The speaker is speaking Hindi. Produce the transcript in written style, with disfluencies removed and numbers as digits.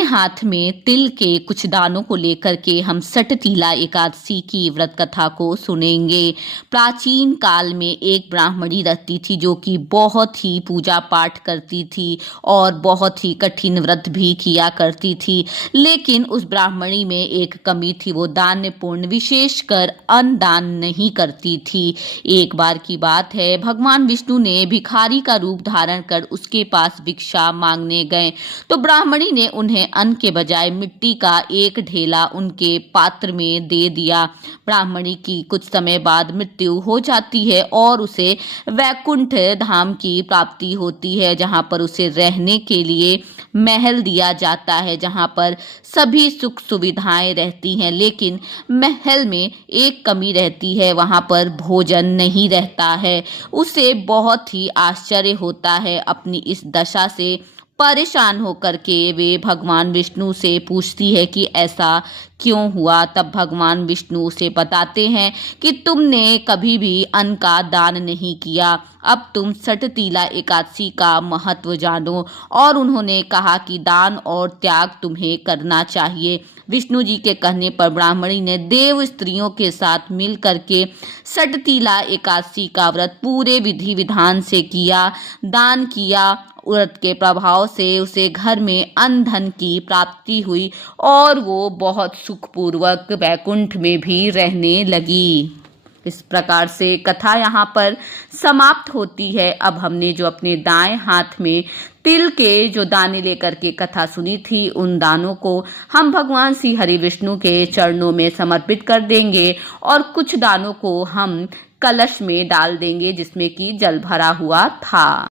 हाथ में तिल के कुछ दानों को लेकर के हम सटतीला एकादशी की व्रत कथा को सुनेंगे। प्राचीन काल में एक ब्राह्मणी रहती थी जो कि बहुत ही पूजा पाठ करती थी और बहुत ही कठिन व्रत भी किया करती थी। लेकिन उस ब्राह्मणी में एक कमी थी, वो दान्यपूर्ण विशेषकर अन्न दान नहीं करती थी। एक बार की बात है, भगवान विष्णु ने भिखारी का रूप धारण कर उसके पास भिक्षा मांगने गए तो ब्राह्मणी ने उन्हें अन्न के बजाय मिट्टी का एक ढेला उनके पात्र में दे दिया। ब्राह्मणी की कुछ समय बाद मृत्यु हो जाती है और उसे वैकुंठ धाम की प्राप्ति होती है, जहां पर उसे रहने के लिए महल दिया जाता है, जहां पर सभी सुख सुविधाएं रहती हैं। लेकिन महल में एक कमी रहती है, वहां पर भोजन नहीं रहता है। उसे बहुत ही आश्चर्य होता है। अपनी इस दशा से परेशान होकर के वे भगवान विष्णु से पूछती है कि ऐसा क्यों हुआ। तब भगवान विष्णु उसे बताते हैं कि तुमने कभी भी अन्न का दान नहीं किया, अब तुम सटतीला एकादशी का महत्व जानो। और उन्होंने कहा कि दान और त्याग तुम्हें करना चाहिए। विष्णु जी के कहने पर ब्राह्मणी ने देव स्त्रियों के साथ मिल करके सटतीला एकादशी का व्रत पूरे विधि विधान से किया, दान किया। व्रत के प्रभाव से उसे घर में अन्न धन की प्राप्ति हुई और वो बहुत सुखपूर्वक वैकुंठ में भी रहने लगी। इस प्रकार से कथा यहाँ पर समाप्त होती है। अब हमने जो अपने दाएं हाथ में तिल के जो दाने लेकर के कथा सुनी थी, उन दानों को हम भगवान श्री हरि विष्णु के चरणों में समर्पित कर देंगे और कुछ दानों को हम कलश में डाल देंगे जिसमें कि जल भरा हुआ था।